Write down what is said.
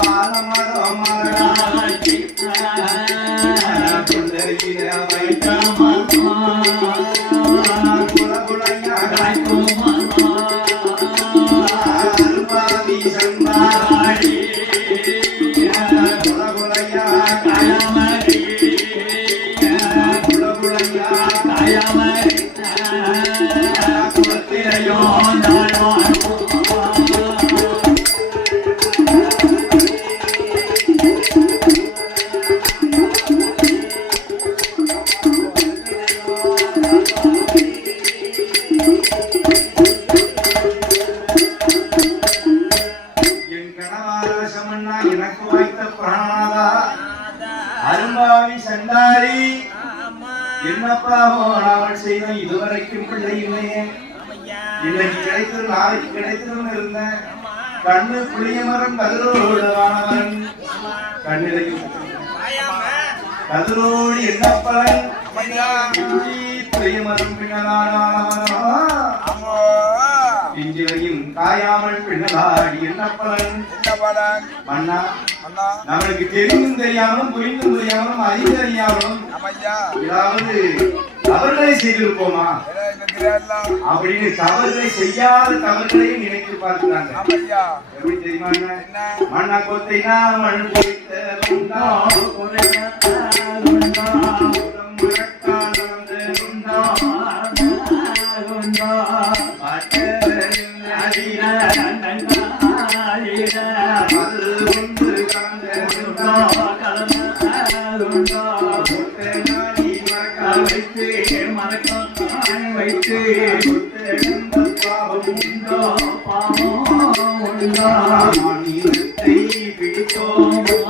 బాలమరమరా పుందరికి சண்டாரி. என்னப்பாவோ நான் செய்தோம் இதுவரைக்கும் பிள்ளை இல்லையே. இன்னைக்கு கிடைத்தது நாளைக்கு கிடைத்ததுன்னு இருந்தேன். கண்ணு புளிய மரம் கதிரோடு வானவன் கண்ணிலையும் கதிரோடு என்ன பலன்? இஞ்சி புளிய மரம் பின்னலானவனோ இஞ்சிலையும் காயாமல் பின்னலாடி என்ன பலன் மன்னா நம்மளுக்கு தெரிந்தும் தெரியாமலும் புரிந்தும் புரியாமலும் அறிந்தறியாமலும் ஏதாவது தவறுகளை செய்திருப்போமா? அப்படின்னு தவறுகளை செய்யாத தவறுகளையும் நினைத்து பார்க்கிறாங்க. எப்படி தெரியுமா என்ன? மண்ணா கொத்தைனா பாவம் உண்டா? மாநிலத்தை பிடித்தோம்.